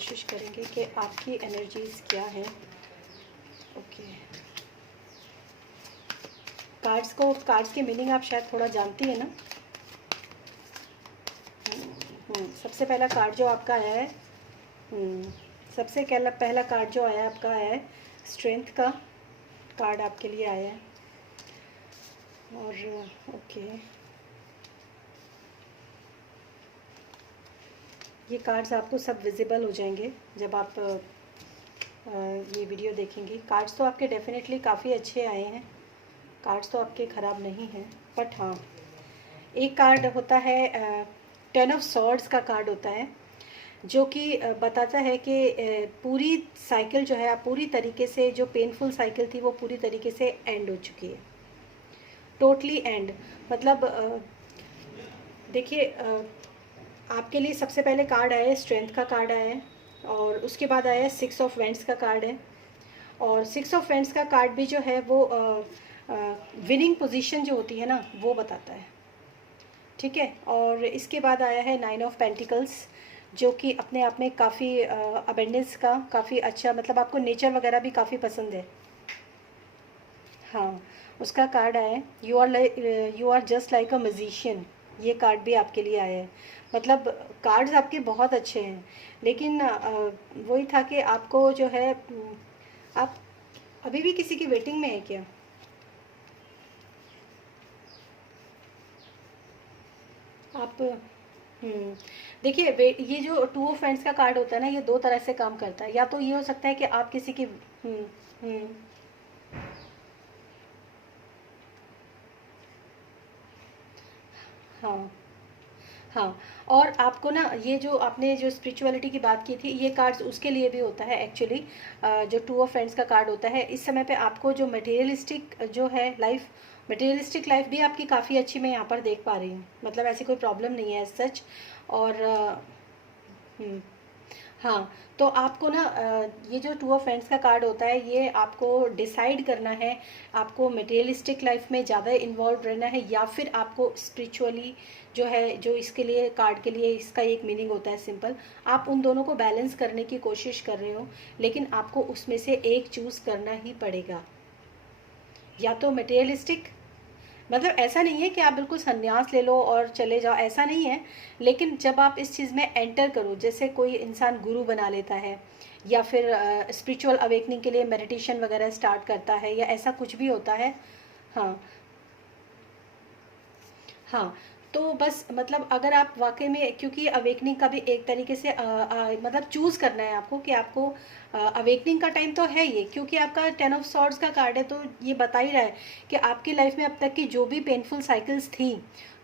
कोशिश करेंगे कि आपकी एनर्जीज क्या है। ओके, कार्ड्स के मीनिंग आप शायद थोड़ा जानती है ना। सबसे पहला कार्ड जो आपका आया है, सबसे पहला कार्ड जो आया आपका है स्ट्रेंथ का कार्ड आपके लिए आया है। और ओके, ये कार्ड्स आपको सब विजिबल हो जाएंगे जब आप ये वीडियो देखेंगे। कार्ड्स तो आपके डेफिनेटली काफ़ी अच्छे आए हैं, कार्ड्स तो आपके ख़राब नहीं हैं। बट हाँ, एक कार्ड होता है 10 ऑफ सॉर्ड्स का कार्ड होता है, जो कि बताता है कि पूरी साइकिल जो है, आप पूरी तरीके से, जो पेनफुल साइकिल थी वो पूरी तरीके से एंड हो चुकी है, टोटली एंड। मतलब देखिए, आपके लिए सबसे पहले कार्ड आया है स्ट्रेंथ का कार्ड आया है, और उसके बाद आया है 6 ऑफ वेंट्स का कार्ड है। और 6 ऑफ वेंट्स का कार्ड भी जो है वो विनिंग पोजीशन जो होती है ना वो बताता है, ठीक है। और इसके बाद आया है 9 ऑफ पेंटिकल्स, जो कि अपने आप में काफ़ी अबेंडेंस का काफ़ी अच्छा, मतलब आपको नेचर वगैरह भी काफ़ी पसंद है। हाँ, उसका कार्ड आया है you are just like a magician, ये कार्ड भी आपके लिए आया है। मतलब कार्ड्स आपके बहुत अच्छे हैं, लेकिन वही था कि आपको जो है, आप अभी भी किसी की वेटिंग में है क्या? आप देखिए, ये जो 2 ऑफ फ्रेंड्स का कार्ड होता है ना, ये दो तरह से काम करता है। या तो ये हो सकता है कि आप किसी की हम्म हाँ हाँ, और आपको ना, ये जो आपने जो स्पिरिचुअलिटी की बात की थी, ये कार्ड्स उसके लिए भी होता है एक्चुअली। जो 2 ऑफ फ्रेंड्स का कार्ड होता है, इस समय पे आपको जो मटेरियलिस्टिक जो है लाइफ, मटेरियलिस्टिक लाइफ भी आपकी काफ़ी अच्छी मैं यहाँ पर देख पा रही हूँ। मतलब ऐसी कोई प्रॉब्लम नहीं है सच। और हम्म, हाँ, तो आपको ना ये जो 2 ऑफ फ्रेंड्स का कार्ड होता है, ये आपको डिसाइड करना है, आपको मटेरियलिस्टिक लाइफ में ज़्यादा इन्वॉल्व रहना है, या फिर आपको स्पिरिचुअली जो है, जो इसके लिए कार्ड के लिए इसका एक मीनिंग होता है सिंपल, आप उन दोनों को बैलेंस करने की कोशिश कर रहे हो, लेकिन आपको उसमें से एक चूज़ करना ही पड़ेगा। या तो मटेरियलिस्टिक, मतलब ऐसा नहीं है कि आप बिल्कुल संन्यास ले लो और चले जाओ, ऐसा नहीं है। लेकिन जब आप इस चीज़ में एंटर करो, जैसे कोई इंसान गुरु बना लेता है, या फिर स्पिरिचुअल अवेकनिंग के लिए मेडिटेशन वगैरह स्टार्ट करता है, या ऐसा कुछ भी होता है। हाँ हाँ, तो बस मतलब अगर आप वाकई में, क्योंकि अवेकनिंग का भी एक तरीके से मतलब चूज़ करना है आपको कि आपको अवेकनिंग का टाइम तो है ये, क्योंकि आपका 10 ऑफ सॉर्ड्स का कार्ड है, तो ये बता ही रहा है कि आपकी लाइफ में अब तक की जो भी पेनफुल साइकिल्स थी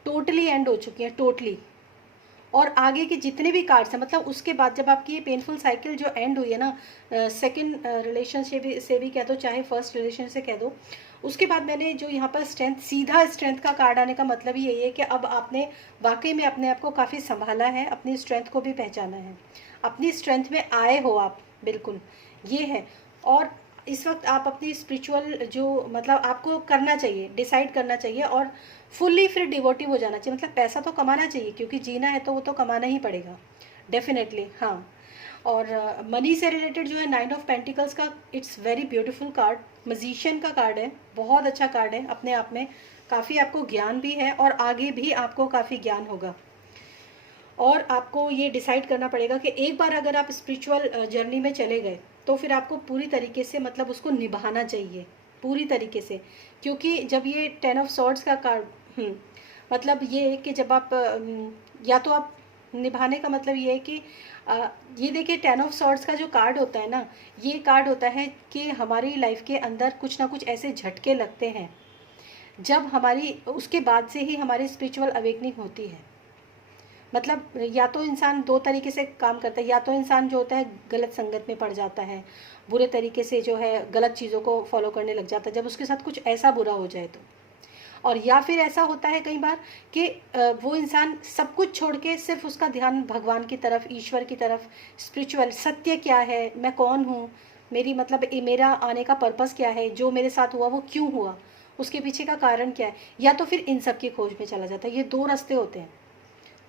टोटली एंड हो चुकी हैं, टोटली। और आगे के जितने भी कार्ड्स हैं, मतलब उसके बाद जब आपकी ये पेनफुल साइकिल जो एंड हुई है ना, सेकंड रिलेशनशिप से भी कह दो, चाहे फर्स्ट रिलेशन से कह दो, उसके बाद मैंने जो यहाँ पर स्ट्रेंथ, सीधा स्ट्रेंथ का कार्ड आने का मतलब ही यही है कि अब आपने वाकई में अपने आप को काफ़ी संभाला है, अपनी स्ट्रेंथ को भी पहचाना है, अपनी स्ट्रेंथ में आए हो आप, बिल्कुल ये है। और इस वक्त आप अपनी स्पिरिचुअल जो, मतलब आपको करना चाहिए, डिसाइड करना चाहिए, और फुल्ली फिर डिवोटिव हो जाना चाहिए। मतलब पैसा तो कमाना चाहिए, क्योंकि जीना है तो वो तो कमाना ही पड़ेगा डेफिनेटली। हाँ, और मनी से रिलेटेड जो है 9 ऑफ पेंटिकल्स का, इट्स वेरी ब्यूटीफुल कार्ड, मजीशियन का कार्ड है, बहुत अच्छा कार्ड है अपने आप में। काफ़ी आपको ज्ञान भी है, और आगे भी आपको काफ़ी ज्ञान होगा। और आपको ये डिसाइड करना पड़ेगा कि एक बार अगर आप स्पिरिचुअल जर्नी में चले गए, तो फिर आपको पूरी तरीके से, मतलब उसको निभाना चाहिए पूरी तरीके से। क्योंकि जब ये 10 ऑफ सॉर्ड्स का कार्ड, मतलब ये है कि जब आप या तो आप निभाने का मतलब ये है कि ये देखिए 10 ऑफ सॉर्ड्स का जो कार्ड होता है ना, ये कार्ड होता है कि हमारी लाइफ के अंदर कुछ ना कुछ ऐसे झटके लगते हैं, जब हमारी उसके बाद से ही हमारी स्पिरिचुअल अवेकनिंग होती है। मतलब या तो इंसान दो तरीके से काम करता है, या तो इंसान जो होता है गलत संगत में पड़ जाता है, बुरे तरीके से जो है गलत चीज़ों को फॉलो करने लग जाता है, जब उसके साथ कुछ ऐसा बुरा हो जाए तो। और या फिर ऐसा होता है कई बार कि वो इंसान सब कुछ छोड़ के सिर्फ उसका ध्यान भगवान की तरफ, ईश्वर की तरफ, स्पिरिचुअल सत्य क्या है, मैं कौन हूँ, मेरी मतलब मेरा आने का पर्पस क्या है, जो मेरे साथ हुआ वो क्यों हुआ, उसके पीछे का कारण क्या है, या तो फिर इन सब की खोज में चला जाता है। ये दो रास्ते होते हैं,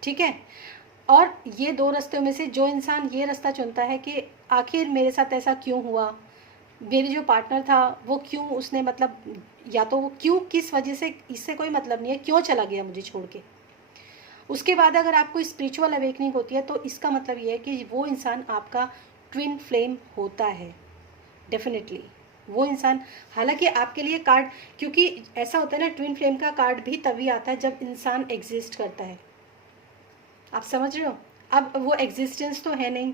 ठीक है। और ये दो रास्तों में से जो इंसान ये रास्ता चुनता है कि आखिर मेरे साथ ऐसा क्यों हुआ, मेरी जो पार्टनर था वो क्यों, उसने मतलब, या तो वो क्यों, किस वजह से, इससे कोई मतलब नहीं है, क्यों चला गया मुझे छोड़ के। उसके बाद अगर आपको स्पिरिचुअल अवेकनिंग होती है तो इसका मतलब ये है कि वो इंसान आपका ट्विन फ्लेम होता है, डेफिनेटली वो इंसान। हालांकि आपके लिए कार्ड, क्योंकि ऐसा होता है ना, ट्विन फ्लेम का कार्ड भी तभी आता है जब इंसान एग्जिस्ट करता है, आप समझ रहे हो। अब वो एग्जिस्टेंस तो है नहीं,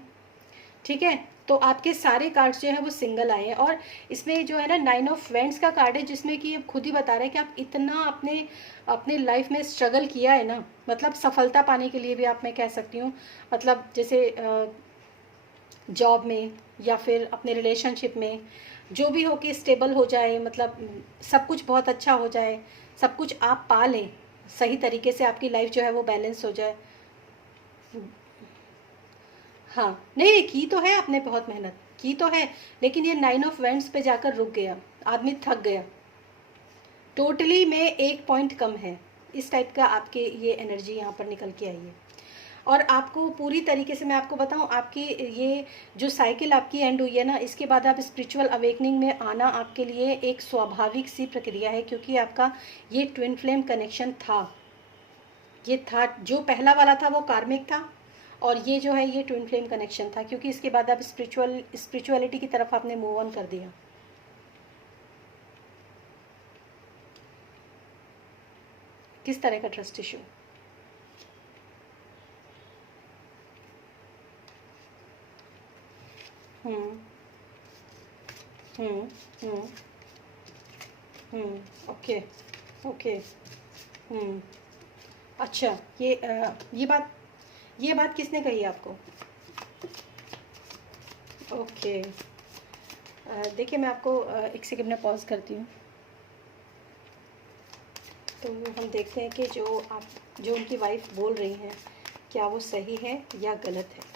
ठीक है, तो आपके सारे कार्ड्स जो है वो सिंगल आए हैं। और इसमें जो है ना 9 ऑफ वेंट्स का कार्ड है, जिसमें कि खुद ही बता रहे हैं कि आप इतना अपने अपने लाइफ में स्ट्रगल किया है ना, मतलब सफलता पाने के लिए भी आप, मैं कह सकती हूँ, मतलब जैसे जॉब में या फिर अपने रिलेशनशिप में, जो भी हो कि स्टेबल हो जाए, मतलब सब कुछ बहुत अच्छा हो जाए, सब कुछ आप पा लें सही तरीके से, आपकी लाइफ जो है वो बैलेंस हो जाए। हाँ, नहीं नहीं, की तो है आपने, बहुत मेहनत की तो है, लेकिन ये 9 ऑफ वेंट्स पे जाकर रुक गया, आदमी थक गया, टोटली में एक पॉइंट कम है, इस टाइप का आपके ये एनर्जी यहाँ पर निकल के आई है। और आपको पूरी तरीके से मैं आपको बताऊं, आपकी ये जो साइकिल आपकी एंड हुई है ना, इसके बाद आप स्पिरिचुअल अवेकनिंग में आना आपके लिए एक स्वाभाविक सी प्रक्रिया है, क्योंकि आपका ये ट्विन फ्लेम कनेक्शन था, ये था, जो पहला वाला था वो कार्मिक था, और ये जो है ये ट्विन फ्लेम कनेक्शन था, क्योंकि इसके बाद आप स्पिरिचुअलिटी की तरफ आपने मूव ऑन कर दिया। किस तरह का ट्रस्ट इशू? हम्म हम्म हम्म ओके ओके। हम्म अच्छा, ये बात किसने कही आपको? ओके, देखिए मैं आपको एक सेकंड में पॉज करती हूँ, तो हम देखते हैं कि जो उनकी वाइफ बोल रही हैं, क्या वो सही है या गलत है।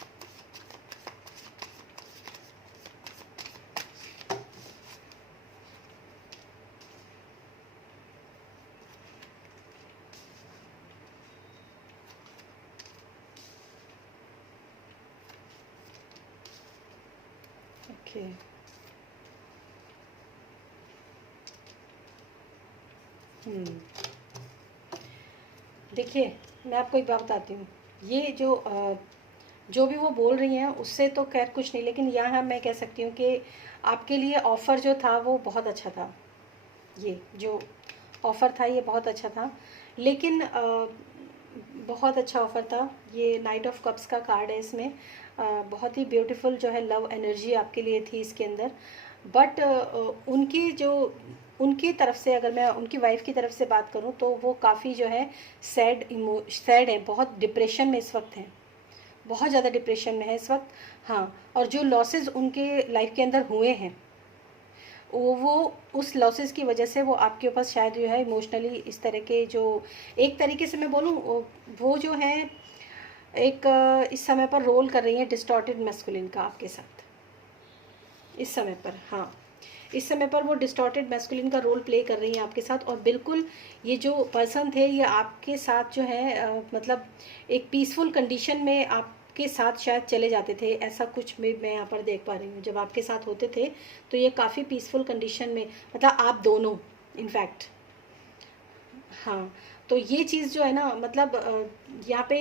ओके, देखिए मैं आपको एक बात बताती हूँ, ये जो भी वो बोल रही हैं उससे तो खैर कुछ नहीं, लेकिन यहाँ मैं कह सकती हूँ कि आपके लिए ऑफ़र जो था वो बहुत अच्छा था, ये जो ऑफ़र था ये बहुत अच्छा था, लेकिन बहुत अच्छा ऑफ़र था। ये नाइट ऑफ कप्स का कार्ड है इसमें, बहुत ही ब्यूटीफुल जो है लव एनर्जी आपके लिए थी इसके अंदर, बट उनकी तरफ से, अगर मैं उनकी वाइफ की तरफ से बात करूं तो वो काफ़ी जो है सैड है, बहुत डिप्रेशन में इस वक्त हैं, बहुत ज़्यादा डिप्रेशन में है इस वक्त। हाँ, और जो लॉसेस उनके लाइफ के अंदर हुए हैं, वो उस लॉसेस की वजह से वो आपके ऊपर शायद जो है इमोशनली इस तरह के, जो एक तरीके से मैं बोलूँ, वो जो है एक इस समय पर रोल कर रही है डिस्टॉर्टेड मैस्कुलिन का आपके साथ, इस समय पर। हाँ, इस समय पर वो डिस्टॉर्टेड मैस्कुलिन का रोल प्ले कर रही हैं आपके साथ, और बिल्कुल ये जो पर्सन थे ये आपके साथ जो है मतलब एक पीसफुल कंडीशन में आपके साथ शायद चले जाते थे, ऐसा कुछ मैं यहाँ पर देख पा रही हूँ। जब आपके साथ होते थे तो ये काफ़ी पीसफुल कंडीशन में, मतलब आप दोनों इनफैक्ट। हाँ, तो ये चीज़ जो है ना, मतलब यहाँ पे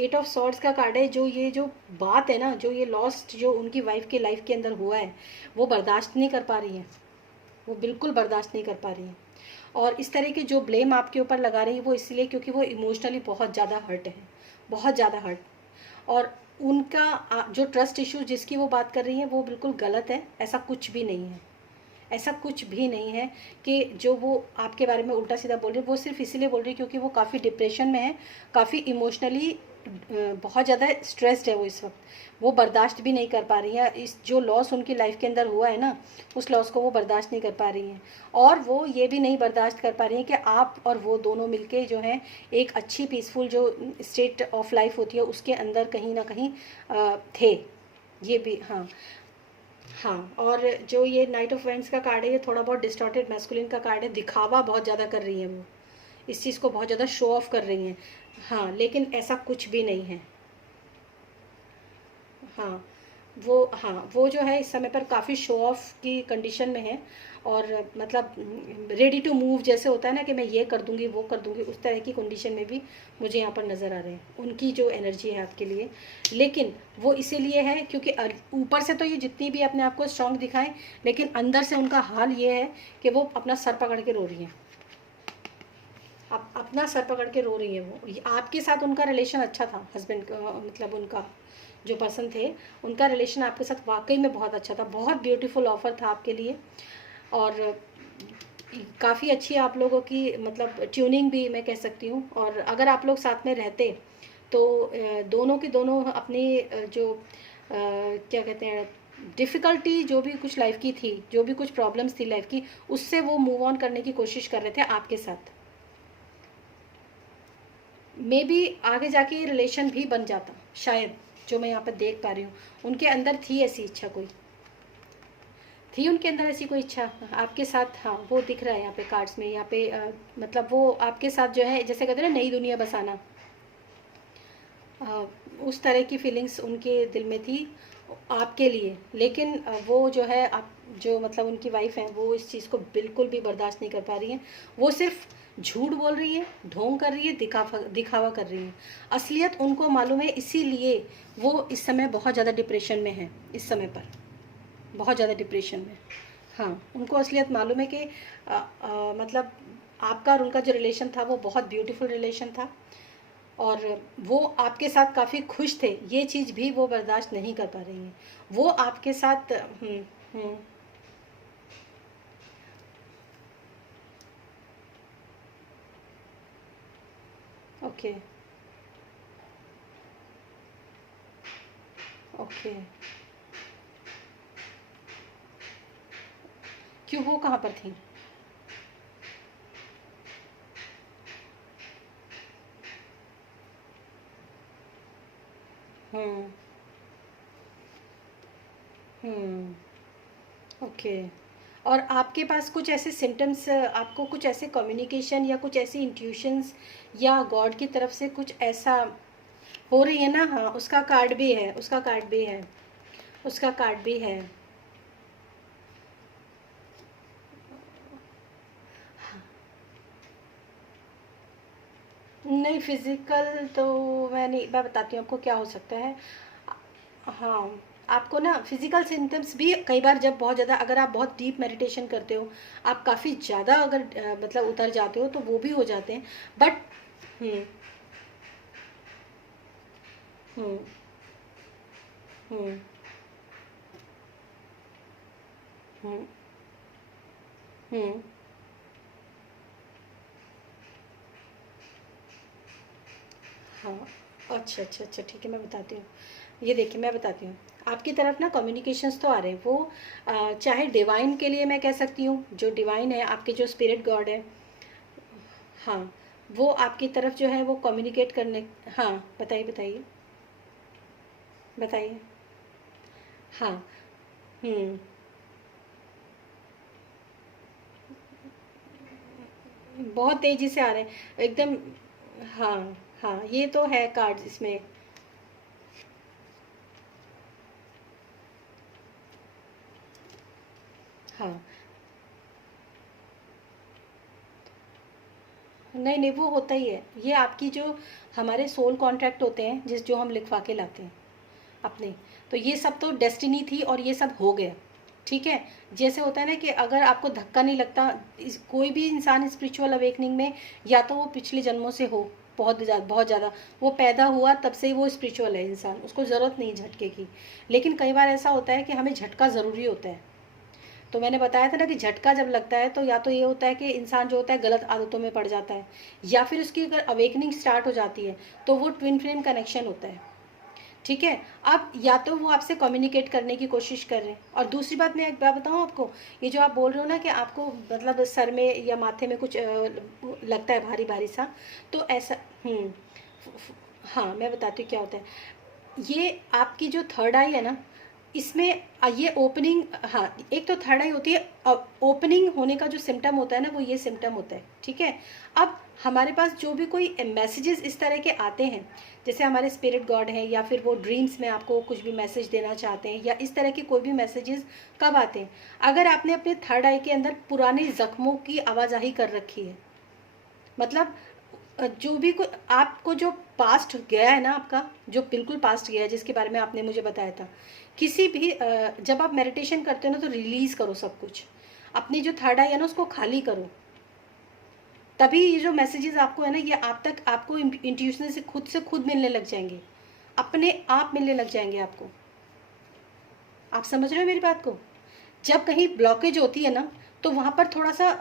8 ऑफ सॉर्ड्स का कार्ड है, जो ये जो बात है ना, जो ये लॉस्ट जो उनकी वाइफ के लाइफ के अंदर हुआ है, वो बर्दाश्त नहीं कर पा रही है, वो बिल्कुल बर्दाश्त नहीं कर पा रही है। और इस तरह के जो ब्लेम आपके ऊपर लगा रही है वो इसलिए क्योंकि वो इमोशनली बहुत ज़्यादा हर्ट है, बहुत ज़्यादा हर्ट। और उनका जो ट्रस्ट इशू जिसकी वो बात कर रही हैं वो बिल्कुल गलत है, ऐसा कुछ भी नहीं है, ऐसा कुछ भी नहीं है कि जो वो आपके बारे में उल्टा सीधा बोल रही है, वो सिर्फ इसीलिए बोल रही है क्योंकि वो काफ़ी डिप्रेशन में है, काफ़ी इमोशनली बहुत ज़्यादा स्ट्रेस्ड है वो इस वक्त, वो बर्दाश्त भी नहीं कर पा रही है, इस जो लॉस उनकी लाइफ के अंदर हुआ है ना, उस लॉस को वो बर्दाश्त नहीं कर पा रही हैं। और वो ये भी नहीं बर्दाश्त कर पा रही हैं कि आप और वो दोनों मिलके जो हैं एक अच्छी पीसफुल जो स्टेट ऑफ लाइफ होती है उसके अंदर कहीं ना कहीं थे, ये भी। हाँ हाँ, और जो ये नाइट ऑफ वेंट्स का कार्ड है ये थोड़ा बहुत डिस्टॉर्टेड मैस्कुलिन का कार्ड है, दिखावा बहुत ज़्यादा कर रही है वो, इस चीज़ को बहुत ज़्यादा शो ऑफ कर रही हैं। हाँ, लेकिन ऐसा कुछ भी नहीं है, हाँ, वो जो है इस समय पर काफ़ी शो ऑफ की कंडीशन में है, और मतलब रेडी टू मूव जैसे होता है ना कि मैं ये कर दूंगी वो कर दूंगी, उस तरह की कंडीशन में भी मुझे यहाँ पर नज़र आ रहे हैं उनकी जो एनर्जी है आपके लिए। लेकिन वो इसीलिए है क्योंकि ऊपर से तो ये जितनी भी अपने आप को स्ट्रांग दिखाएं, लेकिन अंदर से उनका हाल ये है कि वो अपना सर पकड़ के रो रही हैं। अपना सर पकड़ के रो रही है वो। आपके साथ उनका रिलेशन अच्छा था, हस्बैंड का मतलब उनका जो पर्सन थे, उनका रिलेशन आपके साथ वाकई में बहुत अच्छा था, बहुत ब्यूटीफुल ऑफर था आपके लिए। और काफ़ी अच्छी आप लोगों की मतलब ट्यूनिंग भी मैं कह सकती हूँ। और अगर आप लोग साथ में रहते तो दोनों की दोनों अपनी जो क्या कहते हैं डिफ़िकल्टी जो भी कुछ लाइफ की थी, जो भी कुछ प्रॉब्लम्स थी लाइफ की, उससे वो मूव ऑन करने की कोशिश कर रहे थे आपके साथ। मे बी आगे जाके ये रिलेशन भी बन जाता शायद, जो मैं यहाँ पर देख पा रही हूँ। उनके अंदर थी ऐसी इच्छा, कोई थी उनके अंदर ऐसी कोई इच्छा आपके साथ। हाँ, वो दिख रहा है यहाँ पे कार्ड्स में, यहाँ पे मतलब वो आपके साथ जो है जैसे कहते हैं ना नई दुनिया बसाना, उस तरह की फीलिंग्स उनके दिल में थी आपके लिए। लेकिन वो जो है आप जो मतलब उनकी वाइफ हैं, वो इस चीज़ को बिल्कुल भी बर्दाश्त नहीं कर पा रही हैं। वो सिर्फ झूठ बोल रही है, ढोंग कर रही है, दिखावा कर रही है। असलियत उनको मालूम है, इसीलिए वो इस समय बहुत ज़्यादा डिप्रेशन में है, इस समय पर बहुत ज़्यादा डिप्रेशन में। हाँ, उनको असलियत मालूम है कि मतलब आपका और उनका जो रिलेशन था वो बहुत ब्यूटीफुल रिलेशन था, और वो आपके साथ काफ़ी खुश थे। ये चीज़ भी वो बर्दाश्त नहीं कर पा रही हैं। वो आपके साथ हम्म, ओके, ओके। क्यों, वो कहाँ पर थी? हम्म, हम्म, ओके। और आपके पास कुछ ऐसे सिम्टम्स, आपको कुछ ऐसे कम्युनिकेशन या कुछ ऐसी इंट्यूशंस या गॉड की तरफ से कुछ ऐसा हो रही है ना? हाँ, उसका कार्ड भी है, उसका कार्ड भी है, उसका कार्ड भी है। नहीं, फिजिकल तो मैं नहीं, मैं बताती हूँ आपको क्या हो सकता है। हाँ, आपको ना फिजिकल सिम्टम्स भी कई बार, जब बहुत ज़्यादा अगर आप बहुत डीप मेडिटेशन करते हो, आप काफ़ी ज़्यादा अगर मतलब उतर जाते हो तो वो भी हो जाते हैं। बट हम्म, हम्म, हम्म, हम्म, हम्म, हाँ, अच्छा, अच्छा, अच्छा, ठीक है, मैं बताती हूँ। ये देखिए, मैं बताती हूँ। आपकी तरफ ना कम्युनिकेशंस तो आ रहे हैं, वो चाहे डिवाइन के लिए मैं कह सकती हूँ, जो डिवाइन है आपके, जो स्पिरिट गॉड है। हाँ, वो आपकी तरफ जो है वो कम्युनिकेट करने। हाँ, बताइए, बताइए, बताइए। हाँ, हम्म, बहुत तेज़ी से आ रहे हैं एकदम। हाँ, हाँ, ये तो है कार्ड इसमें। हाँ, नहीं, नहीं, वो होता ही है। ये आपकी जो हमारे सोल कॉन्ट्रैक्ट होते हैं, जिस जो हम लिखवा के लाते हैं अपने, तो ये सब तो डेस्टिनी थी और ये सब हो गया। ठीक है। जैसे होता है ना कि अगर आपको धक्का नहीं लगता, कोई भी इंसान स्पिरिचुअल अवेकनिंग में, या तो वो पिछले जन्मों से हो, बहुत ज़्यादा, वो पैदा हुआ तब से ही वो स्पिरिचुअल है इंसान, उसको ज़रूरत नहीं झटके की। लेकिन कई बार ऐसा होता है कि हमें झटका ज़रूरी होता है। तो मैंने बताया था ना कि झटका जब लगता है तो या तो ये होता है कि इंसान जो होता है गलत आदतों में पड़ जाता है, या फिर उसकी अगर अवेकनिंग स्टार्ट हो जाती है तो वो ट्विन फ्लेम कनेक्शन होता है। ठीक है। अब या तो वो आपसे कम्युनिकेट करने की कोशिश कर रहे हैं, और दूसरी बात मैं एक बात बताऊँ आपको, ये जो आप बोल रहे हो ना कि आपको मतलब सर में या माथे में कुछ लगता है भारी भारी सा, तो ऐसा हाँ, मैं बताती हूँ क्या होता है। ये आपकी जो थर्ड आई है ना, इसमें ये ओपनिंग, हाँ एक तो थर्ड आई होती है, ओपनिंग होने का जो सिम्टम होता है ना वो ये सिम्टम होता है, ठीक है। अब हमारे पास जो भी कोई मैसेजेस इस तरह के आते हैं, जैसे हमारे स्पिरिट गॉड हैं या फिर वो ड्रीम्स में आपको कुछ भी मैसेज देना चाहते हैं, या इस तरह के कोई भी मैसेजेस कब आते हैं, अगर आपने अपने थर्ड आई के अंदर पुराने जख्मों की आवाजाही कर रखी है, मतलब जो भी आपको जो पास्ट गया है ना, आपका जो बिल्कुल पास्ट गया है जिसके बारे में आपने मुझे बताया था, किसी भी जब आप मेडिटेशन करते हो ना तो रिलीज करो सब कुछ, अपनी जो थर्ड आई है ना उसको खाली करो, तभी ये जो मैसेजेस आपको है ना ये आप तक आपको इंट्यूशन से खुद मिलने लग जाएंगे, अपने आप मिलने लग जाएंगे आपको। आप समझ रहे हो मेरी बात को? जब कहीं ब्लॉकेज होती है ना तो वहाँ पर थोड़ा सा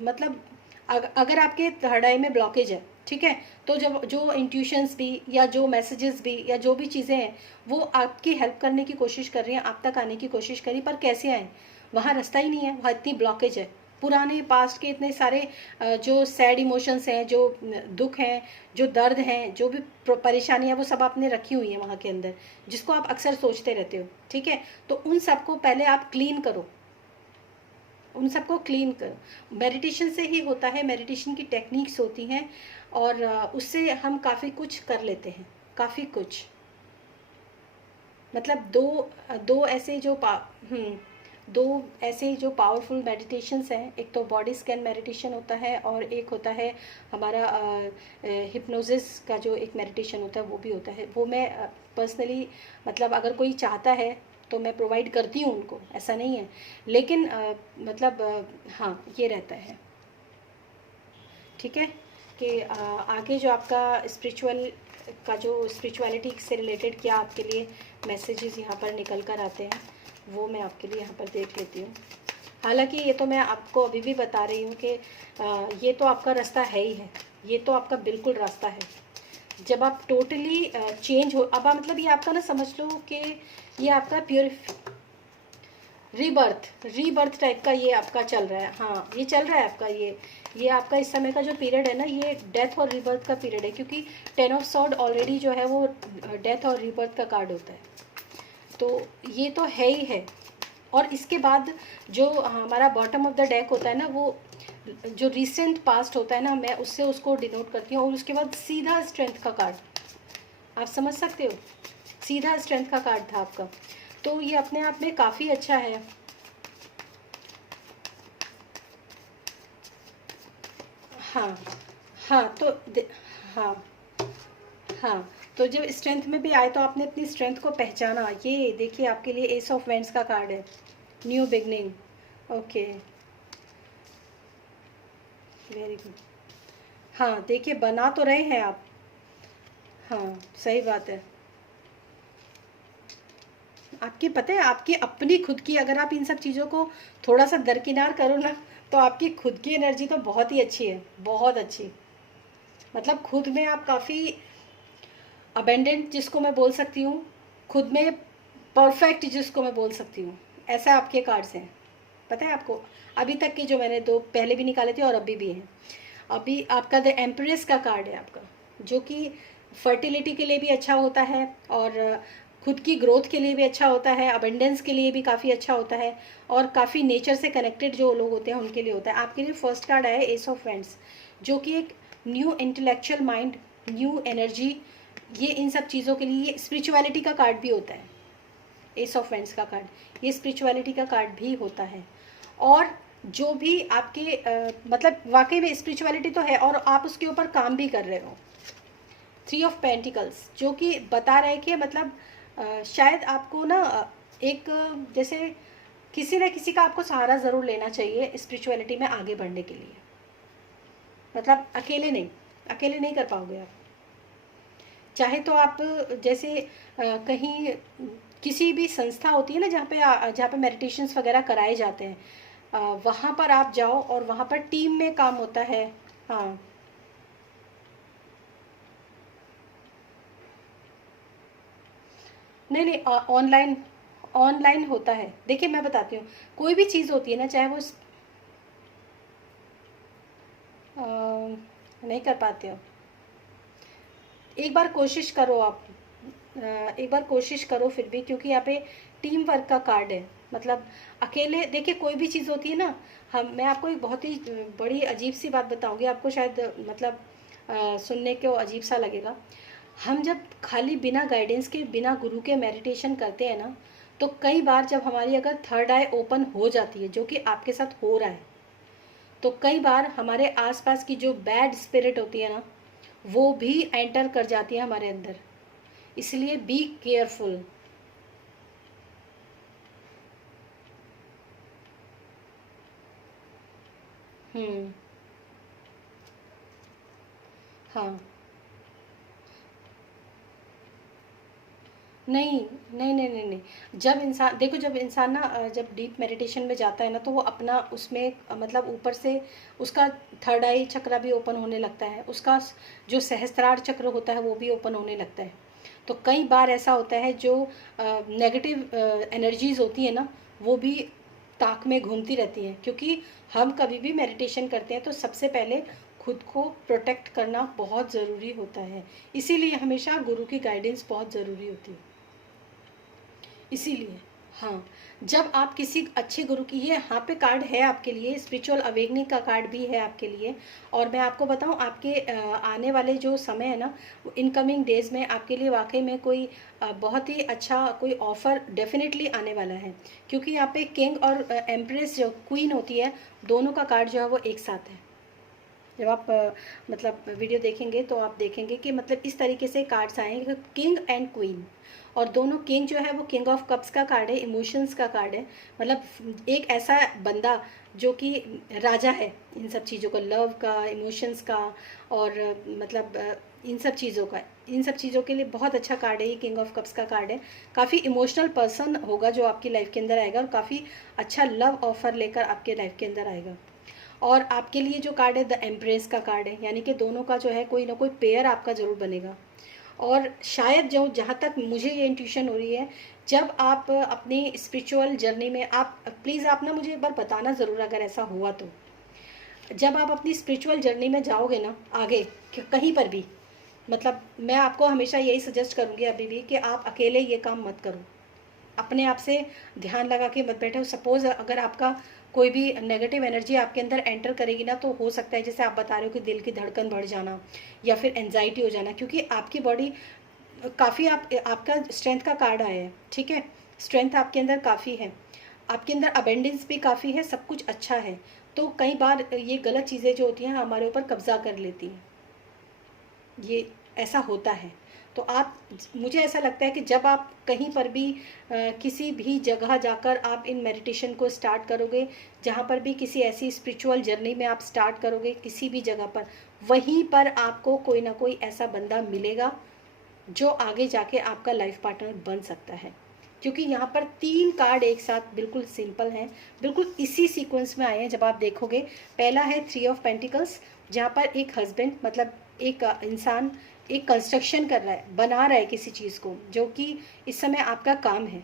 मतलब अगर आपके थर्ड आई में ब्लॉकेज है, ठीक है, तो जब जो इंट्यूशंस भी या जो मैसेजेस भी या जो भी चीज़ें हैं वो आपकी हेल्प करने की कोशिश कर रही हैं, आप तक आने की कोशिश करी, पर कैसे आए, वहाँ रास्ता ही नहीं है, वहाँ इतनी ब्लॉकेज है, पुराने पास्ट के इतने सारे जो सैड इमोशंस हैं, जो दुख हैं, जो दर्द हैं, जो भी परेशानियाँ वो सब आपने रखी हुई हैं वहाँ के अंदर, जिसको आप अक्सर सोचते रहते हो, ठीक है। तो उन सबको पहले आप क्लीन करो, उन सबको क्लीन करो। मेडिटेशन से ही होता है, मेडिटेशन की टेक्निक्स होती हैं और उससे हम काफ़ी कुछ कर लेते हैं, काफ़ी कुछ, मतलब दो ऐसे जो दो ऐसे जो पावरफुल मेडिटेशंस हैं, एक तो बॉडी स्कैन मेडिटेशन होता है और एक होता है हमारा हिप्नोसिस का जो एक मेडिटेशन होता है वो भी होता है। वो मैं पर्सनली मतलब अगर कोई चाहता है तो मैं प्रोवाइड करती हूँ उनको, ऐसा नहीं है, लेकिन मतलब हाँ ये रहता है, ठीक है। कि आगे जो आपका स्पिरिचुअल का जो स्पिरिचुअलिटी से रिलेटेड क्या आपके लिए मैसेजेस यहाँ पर निकल कर आते हैं वो मैं आपके लिए यहाँ पर देख लेती हूँ। हालांकि ये तो मैं आपको अभी भी बता रही हूँ कि ये तो आपका रास्ता है ही है, ये तो आपका बिल्कुल रास्ता है। जब आप टोटली चेंज हो, अब मतलब ये आपका ना समझ लो कि ये आपका रीबर्थ टाइप का ये आपका चल रहा है, हाँ ये चल रहा है आपका, ये आपका इस समय का जो पीरियड है ना ये डेथ और रीबर्थ का पीरियड है, क्योंकि 10 ऑफ सॉर्ड ऑलरेडी जो है वो डेथ और रीबर्थ का कार्ड होता है, तो ये तो है ही है। और इसके बाद जो हमारा बॉटम ऑफ द डेक होता है ना वो जो रिसेंट पास्ट होता है ना, मैं उससे उसको डिनोट करती हूँ, और उसके बाद सीधा स्ट्रेंथ का कार्ड, आप समझ सकते हो, सीधा स्ट्रेंथ का कार्ड था आपका, तो ये अपने आप में काफ़ी अच्छा है। हाँ हाँ तो हाँ हाँ, तो जब स्ट्रेंथ में भी आए तो आपने अपनी स्ट्रेंथ को पहचाना। ये देखिए आपके लिए एस ऑफ वेंट्स का कार्ड है, new beginning, okay very good. हाँ देखिए बना तो रहे हैं आप, हाँ सही बात है। आपकी पता है आपकी अपनी खुद की, अगर आप इन सब चीज़ों को थोड़ा सा दरकिनार करो ना तो आपकी खुद की एनर्जी तो बहुत ही अच्छी है, बहुत अच्छी, मतलब खुद में आप काफ़ी अबेंडेंट जिसको मैं बोल सकती हूँ, खुद में परफेक्ट जिसको मैं बोल सकती हूँ, ऐसा आपके कार्ड्स हैं। पता है आपको, अभी तक के जो मैंने दो पहले भी निकाले थे और अभी भी हैं, अभी आपका द एम्प्रेस का कार्ड है आपका, जो कि फर्टिलिटी के लिए भी अच्छा होता है और खुद की ग्रोथ के लिए भी अच्छा होता है, अबेंडेंस के लिए भी काफ़ी अच्छा होता है, और काफ़ी नेचर से कनेक्टेड जो लोग होते हैं उनके लिए होता है। आपके लिए फर्स्ट कार्ड आया एस ऑफ वेंट्स, जो कि एक new intellectual mind, new energy, ये इन सब चीज़ों के लिए स्पिरिचुअलिटी का कार्ड भी होता है। एस ऑफ वेंट्स का कार्ड ये स्पिरिचुअलिटी का कार्ड भी होता है, और जो भी आपके मतलब वाकई में स्पिरिचुअलिटी तो है और आप उसके ऊपर काम भी कर रहे हो। थ्री ऑफ पेंटिकल्स जो कि बता रहे कि मतलब शायद आपको ना एक जैसे किसी न किसी का आपको सहारा ज़रूर लेना चाहिए स्पिरिचुअलिटी में आगे बढ़ने के लिए, मतलब अकेले नहीं कर पाओगे आप। चाहे तो आप जैसे कहीं किसी भी संस्था होती है ना जहाँ पे मेडिटेशंस वगैरह कराए जाते हैं, वहाँ पर आप जाओ और वहाँ पर टीम में काम होता है। हाँ नहीं नहीं, ऑनलाइन ऑनलाइन होता है। देखिए मैं बताती हूँ, कोई भी चीज़ होती है ना, चाहे वो नहीं कर पाते हो, एक बार कोशिश करो आप, एक बार कोशिश करो फिर भी, क्योंकि यहाँ पे टीम वर्क का कार्ड है। मतलब अकेले देखिए कोई भी चीज़ होती है ना, हम मैं आपको एक बहुत ही बड़ी अजीब सी बात बताऊंगी, आपको शायद मतलब सुनने को अजीब सा लगेगा। हम जब खाली बिना गाइडेंस के, बिना गुरु के मेडिटेशन करते हैं ना, तो कई बार जब हमारी अगर थर्ड आई ओपन हो जाती है, जो कि आपके साथ हो रहा है, तो कई बार हमारे आसपास की जो बैड स्पिरिट होती है ना, वो भी एंटर कर जाती है हमारे अंदर। इसलिए बी केयरफुल। हम्म। हाँ। नहीं नहीं नहीं नहीं नहीं, जब इंसान देखो, जब इंसान ना जब डीप मेडिटेशन में जाता है ना, तो वो अपना उसमें मतलब ऊपर से उसका थर्ड आई चक्र भी ओपन होने लगता है, उसका जो सहस्त्रार चक्र होता है वो भी ओपन होने लगता है। तो कई बार ऐसा होता है जो नेगेटिव एनर्जीज होती है ना, वो भी ताक में घूमती रहती हैं, क्योंकि हम कभी भी मेडिटेशन करते हैं तो सबसे पहले खुद को प्रोटेक्ट करना बहुत ज़रूरी होता है। इसीलिए हमेशा गुरु की गाइडेंस बहुत ज़रूरी होती है। इसीलिए हाँ, जब आप किसी अच्छे गुरु की, ये यहाँ पे कार्ड है आपके लिए, स्पिरिचुअल अवेकनिंग का कार्ड भी है आपके लिए। और मैं आपको बताऊँ, आपके आने वाले जो समय है ना, इनकमिंग डेज में आपके लिए वाकई में कोई बहुत ही अच्छा कोई ऑफर डेफिनेटली आने वाला है। क्योंकि यहाँ पे किंग और एम्प्रेस जो क्वीन होती है, दोनों का कार्ड जो है वो एक साथ है। जब आप मतलब वीडियो देखेंगे तो आप देखेंगे कि मतलब इस तरीके से कार्ड्स आए, किंग एंड क्वीन। और दोनों, किंग जो है वो किंग ऑफ कप्स का कार्ड है, इमोशंस का कार्ड है। मतलब एक ऐसा बंदा जो कि राजा है इन सब चीज़ों का, लव का, इमोशंस का, और मतलब इन सब चीज़ों का, इन सब चीज़ों के लिए बहुत अच्छा कार्ड है ये, किंग ऑफ कप्स का कार्ड है। काफ़ी इमोशनल पर्सन होगा जो आपकी लाइफ के अंदर आएगा, और काफ़ी अच्छा लव ऑफर लेकर आपके लाइफ के अंदर आएगा। और आपके लिए जो कार्ड है द एम्प्रेस का कार्ड है, यानी कि दोनों का जो है कोई ना कोई पेयर आपका ज़रूर बनेगा। और शायद जो, जहाँ तक मुझे ये इंट्यूशन हो रही है, जब आप अपनी स्पिरिचुअल जर्नी में, आप प्लीज़ आप ना मुझे एक बार बताना ज़रूर अगर ऐसा हुआ तो, जब आप अपनी स्पिरिचुअल जर्नी में जाओगे ना आगे, कहीं पर भी, मतलब मैं आपको हमेशा यही सजेस्ट करूँगी अभी भी कि आप अकेले ये काम मत करो। अपने आप से ध्यान लगा के मत बैठो। सपोज़ अगर आपका कोई भी नेगेटिव एनर्जी आपके अंदर एंटर करेगी ना, तो हो सकता है जैसे आप बता रहे हो कि दिल की धड़कन बढ़ जाना या फिर एनजाइटी हो जाना, क्योंकि आपकी बॉडी काफ़ी, आपका स्ट्रेंथ का कार्ड आया है, ठीक है, स्ट्रेंथ आपके अंदर काफ़ी है, आपके अंदर अबेंडेंस भी काफ़ी है, सब कुछ अच्छा है। तो कई बार ये गलत चीज़ें जो होती हैं हमारे ऊपर कब्जा कर लेती हैं, ये ऐसा होता है। तो आप, मुझे ऐसा लगता है कि जब आप कहीं पर भी किसी भी जगह जाकर आप इन मेडिटेशन को स्टार्ट करोगे, जहाँ पर भी किसी ऐसी स्पिरिचुअल जर्नी में आप स्टार्ट करोगे किसी भी जगह पर, वहीं पर आपको कोई ना कोई ऐसा बंदा मिलेगा जो आगे जाके आपका लाइफ पार्टनर बन सकता है। क्योंकि यहाँ पर 3 कार्ड एक साथ बिल्कुल सिंपल हैं, बिल्कुल इसी सीक्वेंस में आए हैं जब आप देखोगे। पहला है 3 ऑफ पेंटिकल्स, जहाँ पर एक हस्बैंड, मतलब एक इंसान एक कंस्ट्रक्शन कर रहा है, बना रहा है किसी चीज़ को, जो कि इस समय आपका काम है।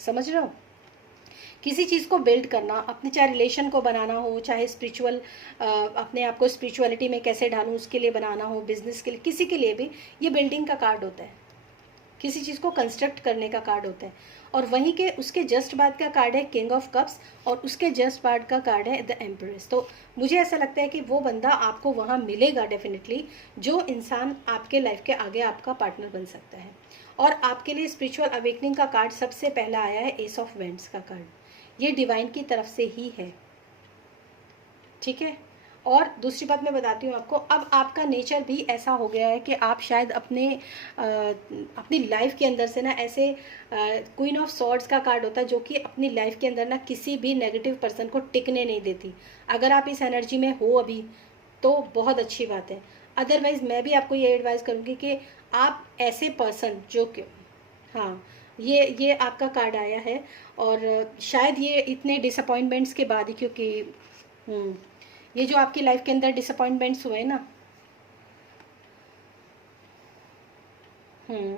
समझ रहे हो, किसी चीज़ को बिल्ड करना, अपने चाहे रिलेशन को बनाना हो, चाहे स्पिरिचुअल अपने आप को स्पिरिचुअलिटी में कैसे ढालूँ उसके लिए बनाना हो, बिजनेस के लिए, किसी के लिए भी ये बिल्डिंग का कार्ड होता है, किसी चीज़ को कंस्ट्रक्ट करने का कार्ड होता है। और वहीं के उसके जस्ट बाद का कार्ड है किंग ऑफ कप्स, और उसके जस्ट बाद का कार्ड है द एम्प्रेस। तो मुझे ऐसा लगता है कि वो बंदा आपको वहाँ मिलेगा डेफिनेटली, जो इंसान आपके लाइफ के आगे आपका पार्टनर बन सकता है। और आपके लिए स्पिरिचुअल अवेकनिंग का कार्ड सबसे पहला आया है एस ऑफ वेंट्स का कार्ड, ये डिवाइन की तरफ से ही है, ठीक है। और दूसरी बात मैं बताती हूँ आपको, अब आपका नेचर भी ऐसा हो गया है कि आप शायद अपनी लाइफ के अंदर से ना, ऐसे क्वीन ऑफ सॉर्ड्स का कार्ड होता है जो कि अपनी लाइफ के अंदर ना किसी भी नेगेटिव पर्सन को टिकने नहीं देती। अगर आप इस एनर्जी में हो अभी तो बहुत अच्छी बात है, अदरवाइज मैं भी आपको ये एडवाइस करूँगी कि आप ऐसे पर्सन जो कि, हाँ, ये आपका कार्ड आया है। और शायद ये इतने डिसअपॉइंटमेंट्स के बाद ही, क्योंकि ये जो आपकी लाइफ के अंदर डिसअपॉइंटमेंट्स हुए ना, हम्म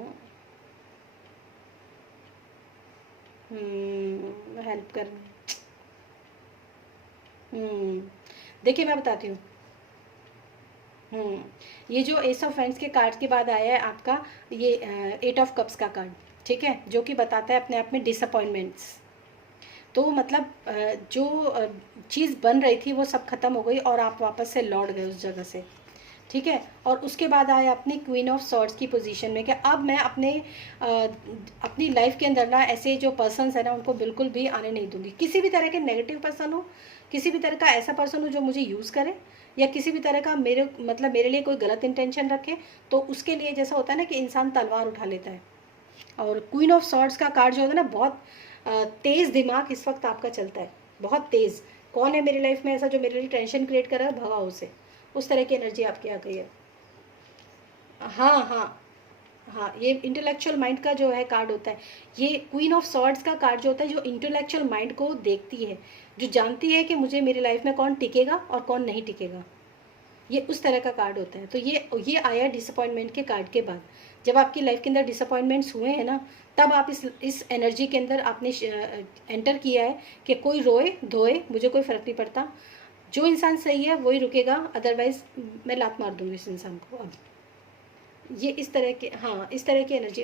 हेल्प कर, हम्म देखिए मैं बताती हूँ। ये जो एस ऑफ फ्रेंड्स के कार्ड के बाद आया है आपका ये 8 ऑफ कप्स का कार्ड, ठीक है, जो कि बताता है अपने आप में डिसअपॉइंटमेंट्स। तो मतलब जो चीज़ बन रही थी वो सब खत्म हो गई और आप वापस से लौट गए उस जगह से। ठीक है, और उसके बाद आए अपनी क्वीन ऑफ सॉर्ड्स की पोजीशन में कि अब मैं अपनी लाइफ के अंदर ना ऐसे जो पर्सन्स है ना उनको बिल्कुल भी आने नहीं दूंगी। किसी भी तरह के नेगेटिव पर्सन हो, किसी भी तरह का ऐसा पर्सन हो जो मुझे यूज़ करे, या किसी भी तरह का मेरे लिए कोई गलत इंटेंशन रखे, तो उसके लिए जैसा होता है ना कि इंसान तलवार उठा लेता है। और क्वीन ऑफ सॉर्ड्स का कार्ड जो होता है ना, बहुत तेज़ दिमाग इस वक्त आपका चलता है, बहुत तेज़। कौन है मेरी लाइफ में ऐसा जो मेरे लिए टेंशन क्रिएट कर रहा है, भगाओ उसे। उस तरह की एनर्जी आपकी आ गई है। हाँ हाँ हाँ, ये इंटेलेक्चुअल माइंड का जो है कार्ड होता है। ये क्वीन ऑफ सॉर्ड्स का कार्ड जो होता है, जो इंटेलेक्चुअल माइंड को देखती है, जो जानती है कि मुझे मेरी लाइफ में कौन टिकेगा और कौन नहीं टिकेगा, ये उस तरह का कार्ड होता है। तो ये आया डिसअपॉइंटमेंट के कार्ड के बाद। जब आपकी लाइफ के अंदर डिसअपॉइंटमेंट्स हुए हैं ना, तब आप इस एनर्जी के अंदर आपने एंटर किया है कि कोई रोए धोए मुझे कोई फ़र्क नहीं पड़ता, जो इंसान सही है वही रुकेगा, अदरवाइज मैं लात मार दूंगी इस इंसान को। अब ये इस तरह के, हाँ, इस तरह की एनर्जी।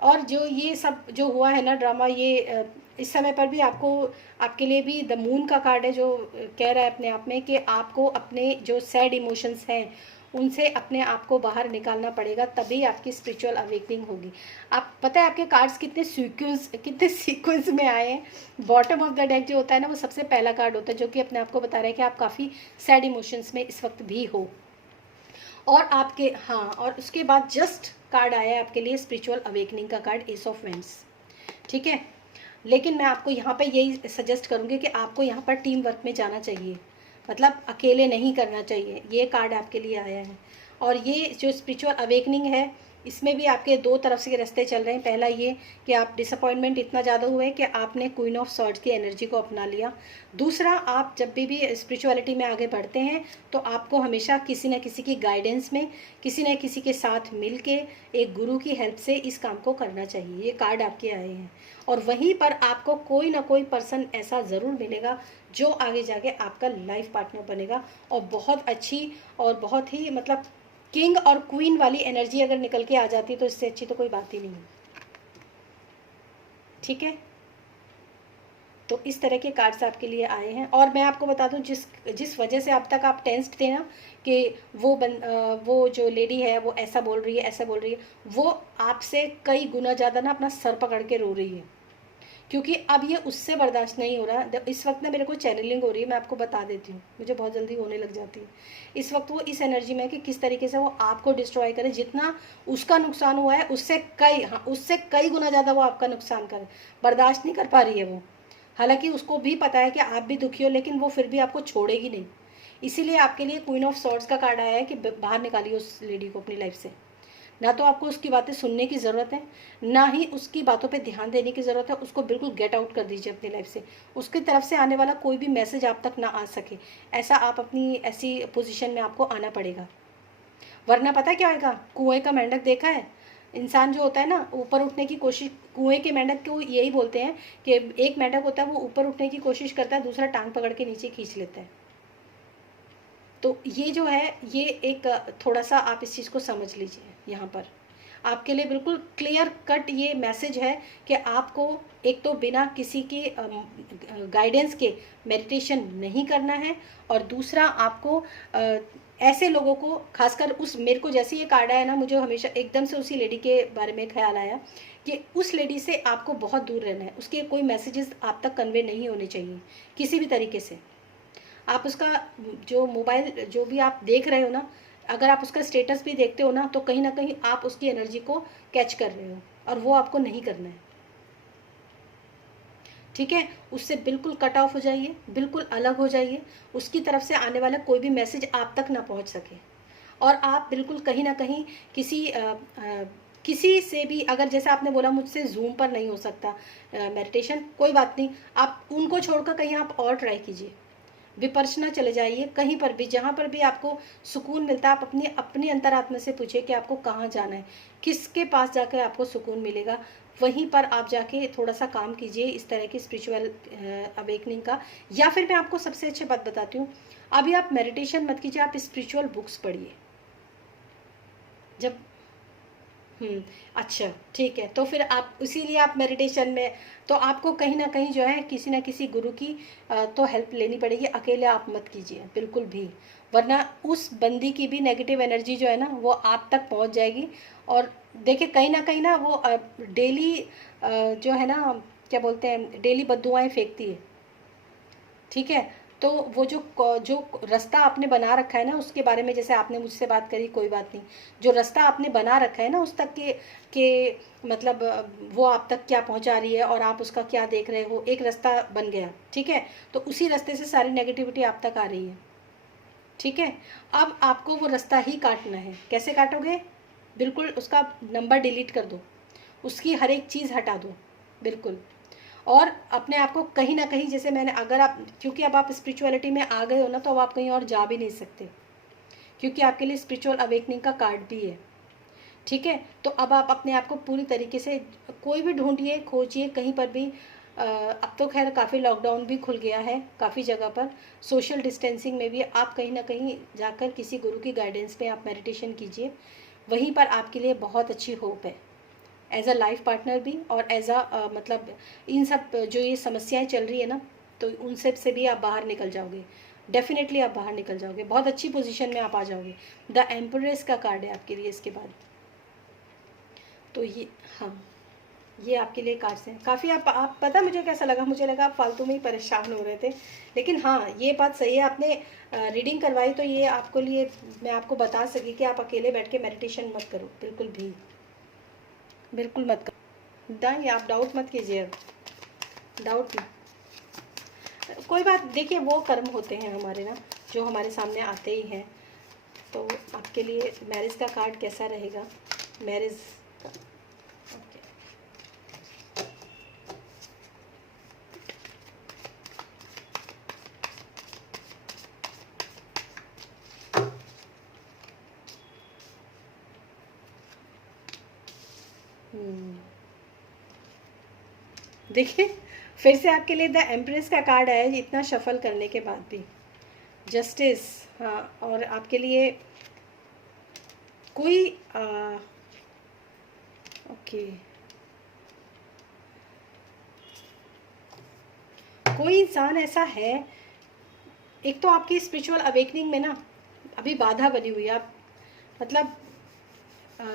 और जो ये सब जो हुआ है ना ड्रामा, ये इस समय पर भी आपके लिए भी द मून का कार्ड है, जो कह रहा है अपने आप में कि आपको अपने जो सैड इमोशंस हैं उनसे अपने आप को बाहर निकालना पड़ेगा, तभी आपकी स्पिरिचुअल अवेकनिंग होगी। आप पता है आपके कार्ड्स कितने सीक्वेंस में आए हैं। बॉटम ऑफ द डेक जो होता है ना, वो सबसे पहला कार्ड होता है, जो कि अपने आप को बता रहा है कि आप काफ़ी सैड इमोशंस में इस वक्त भी हो। और आपके, हाँ, और उसके बाद जस्ट कार्ड आया है आपके लिए स्पिरिचुअल अवेकनिंग का कार्ड, एस ऑफ वेंट्स। ठीक है, लेकिन मैं आपको यहाँ पे यही सजेस्ट करूँगी कि आपको यहाँ पर टीम वर्क में जाना चाहिए, मतलब अकेले नहीं करना चाहिए। ये कार्ड आपके लिए आया है। और ये जो स्पिरिचुअल अवेकनिंग है, इसमें भी आपके दो तरफ से रास्ते चल रहे हैं। पहला ये कि आप डिसअपॉइंटमेंट इतना ज़्यादा हुए कि आपने क्वीन ऑफ सॉर्ड्स की एनर्जी को अपना लिया। दूसरा, आप जब भी स्पिरिचुअलिटी में आगे बढ़ते हैं तो आपको हमेशा किसी न किसी की गाइडेंस में, किसी न किसी के साथ मिल के, एक गुरु की हेल्प से इस काम को करना चाहिए। ये कार्ड आपके आए हैं। और वहीं पर आपको कोई ना कोई पर्सन ऐसा ज़रूर मिलेगा जो आगे जाके आपका लाइफ पार्टनर बनेगा, और बहुत अच्छी और बहुत ही मतलब किंग और क्वीन वाली एनर्जी अगर निकल के आ जाती तो इससे अच्छी तो कोई बात ही नहीं है। ठीक है, तो इस तरह के कार्ड्स आपके लिए आए हैं। और मैं आपको बता दूं, जिस वजह से अब तक आप टेंस्ड थे ना कि वो जो लेडी है वो ऐसा बोल रही है, ऐसा बोल रही है, वो आपसे कई गुना ज़्यादा ना अपना सर पकड़ के रो रही है, क्योंकि अब ये उससे बर्दाश्त नहीं हो रहा। इस वक्त ना मेरे को चैनलिंग हो रही है, मैं आपको बता देती हूँ, मुझे बहुत जल्दी होने लग जाती है। इस वक्त वो इस एनर्जी में है कि किस तरीके से वो आपको डिस्ट्रॉय करे। जितना उसका नुकसान हुआ है उससे कई गुना ज़्यादा वो आपका नुकसान करे। बर्दाश्त नहीं कर पा रही है वो। हालांकि उसको भी पता है कि आप भी दुखी हो, लेकिन वो फिर भी आपको छोड़ेगी नहीं। इसीलिए आपके लिए क्वीन ऑफ सॉर्ड्स का कार्ड आया है कि बाहर निकालिए उस लेडी को अपनी लाइफ से। ना तो आपको उसकी बातें सुनने की ज़रूरत है, ना ही उसकी बातों पे ध्यान देने की ज़रूरत है। उसको बिल्कुल गेट आउट कर दीजिए अपनी लाइफ से। उसकी तरफ से आने वाला कोई भी मैसेज आप तक ना आ सके, ऐसा आप अपनी ऐसी पोजीशन में आपको आना पड़ेगा। वरना पता क्या होगा, कुएं का मेंढक देखा है? इंसान जो होता है ना, ऊपर उठने की कोशिश, कुएं के मेंढक को यही बोलते हैं कि एक मेंढक होता है वो ऊपर उठने की कोशिश करता है, दूसरा टांग पकड़ के नीचे खींच लेता है। तो ये जो है, ये एक थोड़ा सा आप इस चीज़ को समझ लीजिए। यहाँ पर आपके लिए बिल्कुल क्लियर कट ये मैसेज है कि आपको एक तो बिना किसी के गाइडेंस के मेडिटेशन नहीं करना है, और दूसरा आपको ऐसे लोगों को, खासकर उस, मेरे को जैसे ये कार्ड आया ना, मुझे हमेशा एकदम से उसी लेडी के बारे में ख्याल आया कि उस लेडी से आपको बहुत दूर रहना है। उसके कोई मैसेजेस आप तक कन्वे नहीं होने चाहिए किसी भी तरीके से। आप उसका जो मोबाइल जो भी आप देख रहे हो ना, अगर आप उसका स्टेटस भी देखते हो ना, तो कहीं ना कहीं आप उसकी एनर्जी को कैच कर रहे हो, और वो आपको नहीं करना है। ठीक है, उससे बिल्कुल कट ऑफ हो जाइए, बिल्कुल अलग हो जाइए। उसकी तरफ से आने वाला कोई भी मैसेज आप तक ना पहुंच सके। और आप बिल्कुल कहीं ना कहीं किसी से भी, अगर जैसे आपने बोला मुझसे जूम पर नहीं हो सकता मेडिटेशन, कोई बात नहीं, आप उनको छोड़कर कहीं आप और ट्राई कीजिए। विपर्शना चले जाइए, कहीं पर भी, जहाँ पर भी आपको सुकून मिलता है, आप अपनी अंतरात्मा से पूछिए कि आपको कहाँ जाना है, किसके पास जाकर आपको सुकून मिलेगा। वहीं पर आप जाके थोड़ा सा काम कीजिए इस तरह की स्पिरिचुअल अवेकनिंग का। या फिर मैं आपको सबसे अच्छी बात बताती हूँ, अभी आप मेडिटेशन मत कीजिए, आप स्पिरिचुअल बुक्स पढ़िए। जब अच्छा, ठीक है। तो फिर आप इसीलिए आप मेडिटेशन में, तो आपको कहीं न कहीं जो है किसी न किसी गुरु की तो हेल्प लेनी पड़ेगी, अकेले आप मत कीजिए बिल्कुल भी। वरना उस बंदी की भी नेगेटिव एनर्जी जो है ना वो आप तक पहुंच जाएगी। और देखिए कहीं ना वो डेली जो है ना, क्या बोलते हैं, डेली बद्दुआएँ फेंकती है, ठीक है। तो वो जो रास्ता आपने बना रखा है ना उसके बारे में, जैसे आपने मुझसे बात करी, कोई बात नहीं, जो रास्ता आपने बना रखा है ना उस तक के मतलब वो आप तक क्या पहुंचा रही है और आप उसका क्या देख रहे हो, एक रास्ता बन गया, ठीक है। तो उसी रास्ते से सारी नेगेटिविटी आप तक आ रही है, ठीक है। अब आपको वो रास्ता ही काटना है। कैसे काटोगे? बिल्कुल उसका नंबर डिलीट कर दो, उसकी हर एक चीज़ हटा दो, बिल्कुल। और अपने आप को कहीं ना कहीं, जैसे मैंने, अगर आप, क्योंकि अब आप स्पिरिचुअलिटी में आ गए हो ना, तो अब आप कहीं और जा भी नहीं सकते, क्योंकि आपके लिए स्पिरिचुअल अवेकनिंग का कार्ड भी है, ठीक है। तो अब आप अपने आप को पूरी तरीके से कोई भी ढूंढिए, खोजिए कहीं पर भी। अब तो खैर काफ़ी लॉकडाउन भी खुल गया है काफ़ी जगह पर, सोशल डिस्टेंसिंग में भी आप कहीं ना कहीं जाकर किसी गुरु की गाइडेंस में आप मेडिटेशन कीजिए, वहीं पर आपके लिए बहुत अच्छी होप है, एज अ लाइफ पार्टनर भी, और एज अ मतलब इन सब जो ये समस्याएं चल रही है ना, तो उन सब से भी आप बाहर निकल जाओगे, डेफिनेटली आप बाहर निकल जाओगे, बहुत अच्छी पोजीशन में आप आ जाओगे। द एम्परेस का कार्ड है आपके लिए इसके बाद। तो ये, हाँ, ये आपके लिए कार्ड्स हैं काफ़ी। आप पता मुझे कैसा लगा, मुझे लगा आप फालतू में ही परेशान हो रहे थे, लेकिन हाँ ये बात सही है, आपने रीडिंग करवाई तो ये आपको लिए मैं आपको बता सकी कि आप अकेले बैठ के मेडिटेशन मत करो, बिल्कुल भी, बिल्कुल मत करो। नहीं, आप डाउट मत कीजिए, अब डाउट नहीं, कोई बात, देखिए वो कर्म होते हैं हमारे ना, जो हमारे सामने आते ही हैं। तो आपके लिए मैरिज का कार्ड कैसा रहेगा? मैरिज का, ओके। देखिए फिर से आपके लिए द एम्प्रेस का कार्ड आया है, इतना शफल करने के बाद भी। जस्टिस, हाँ, और आपके लिए कोई ओके, कोई इंसान ऐसा है, एक तो आपकी स्पिरिचुअल अवेकनिंग में ना अभी बाधा बनी हुई है, आप मतलब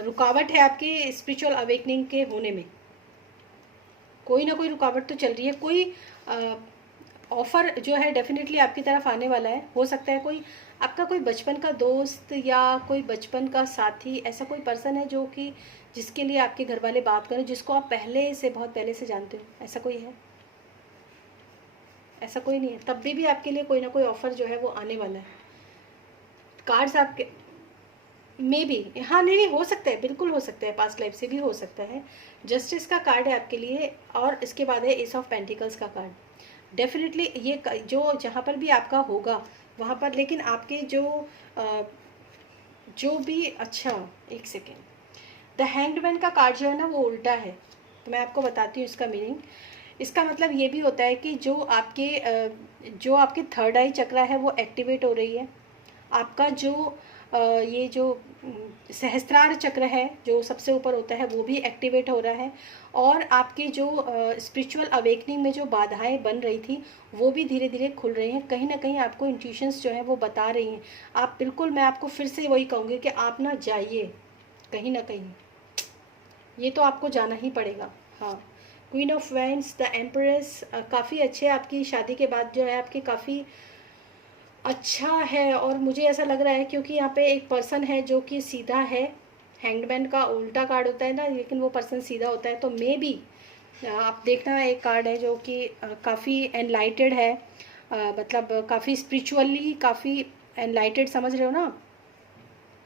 रुकावट है आपके स्पिरिचुअल अवेकनिंग के होने में, कोई ना कोई रुकावट तो चल रही है। कोई ऑफ़र जो है डेफिनेटली आपकी तरफ आने वाला है, हो सकता है कोई आपका कोई बचपन का दोस्त या कोई बचपन का साथी, ऐसा कोई पर्सन है जो कि जिसके लिए आपके घर वाले बात करें, जिसको आप पहले से, बहुत पहले से जानते हो, ऐसा कोई है? ऐसा कोई नहीं है, तब भी आपके लिए कोई ना कोई ऑफ़र जो है वो आने वाला है। कार्ड्स आपके मे बी, हाँ, नहीं नहीं, हो सकता है, बिल्कुल हो सकता है, पास्ट लाइफ से भी हो सकता है। जस्टिस का कार्ड है आपके लिए, और इसके बाद है एस ऑफ पेंटिकल्स का कार्ड। डेफिनेटली ये जो जहाँ पर भी आपका होगा वहाँ पर, लेकिन आपके जो भी, अच्छा, एक सेकेंड, द हैंग्ड मैन का कार्ड जो है ना वो उल्टा है, तो मैं आपको बताती हूँ इसका मीनिंग। इसका मतलब ये भी होता है कि जो आपके थर्ड आई चक्रा है वो एक्टिवेट हो रही है, आपका जो ये जो सहस्त्रार चक्र है जो सबसे ऊपर होता है वो भी एक्टिवेट हो रहा है, और आपके जो स्पिरिचुअल अवेकनिंग में जो बाधाएं बन रही थी वो भी धीरे धीरे खुल रही हैं। कहीं ना कहीं आपको इंट्यूशंस जो है वो बता रही हैं, आप बिल्कुल, मैं आपको फिर से वही कहूँगी कि आप ना जाइए कहीं ना कहीं, ये तो आपको जाना ही पड़ेगा। हाँ, क्वीन ऑफ वैंड्स, द एम्परेस, काफ़ी अच्छे, आपकी शादी के बाद जो है आपकी काफ़ी अच्छा है, और मुझे ऐसा लग रहा है क्योंकि यहाँ पे एक पर्सन है जो कि सीधा है, हैंगमैन का उल्टा कार्ड होता है ना, लेकिन वो पर्सन सीधा होता है, तो मे बी आप देखना, एक कार्ड है जो कि काफ़ी एनलाइटेड है, मतलब काफ़ी स्पिरिचुअली, काफ़ी एनलाइटेड, समझ रहे हो ना,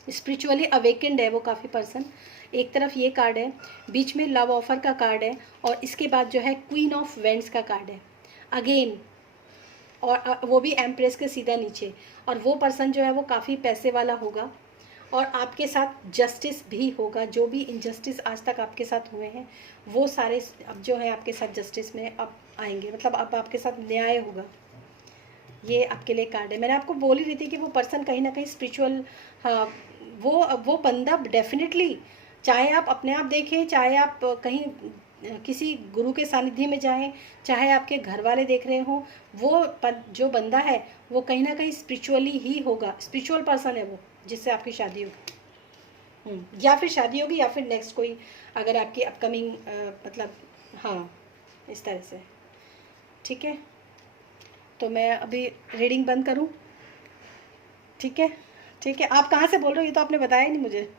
स्पिरिचुअली अवेकेंड है वो काफ़ी पर्सन। एक तरफ ये कार्ड है, बीच में लव ऑफर का कार्ड है, और इसके बाद जो है क्वीन ऑफ वेंड्स का कार्ड है अगेन, और वो भी एम्प्रेस के सीधा नीचे। और वो पर्सन जो है वो काफ़ी पैसे वाला होगा, और आपके साथ जस्टिस भी होगा, जो भी इनजस्टिस आज तक आपके साथ हुए हैं वो सारे अब जो है आपके साथ जस्टिस में अब आएंगे, मतलब अब आपके साथ न्याय होगा। ये आपके लिए कार्ड है। मैंने आपको बोल ही रही थी कि वो पर्सन कहीं ना कहीं स्पिरिचुअल, हाँ, वो बंदा डेफिनेटली चाहे आप अपने आप देखें, चाहे आप कहीं किसी गुरु के सानिध्य में जाएं, चाहे आपके घर वाले देख रहे हों, वो जो बंदा है वो कहीं ना कहीं स्पिरिचुअली ही होगा, स्पिरिचुअल पर्सन है वो जिससे आपकी शादी होगी। या फिर शादी होगी या फिर नेक्स्ट कोई अगर आपकी अपकमिंग मतलब हाँ इस तरह से। ठीक है, तो मैं अभी रीडिंग बंद करूं? ठीक है, ठीक है। आप कहाँ से बोल रहे हो ये तो आपने बताया ही नहीं मुझे।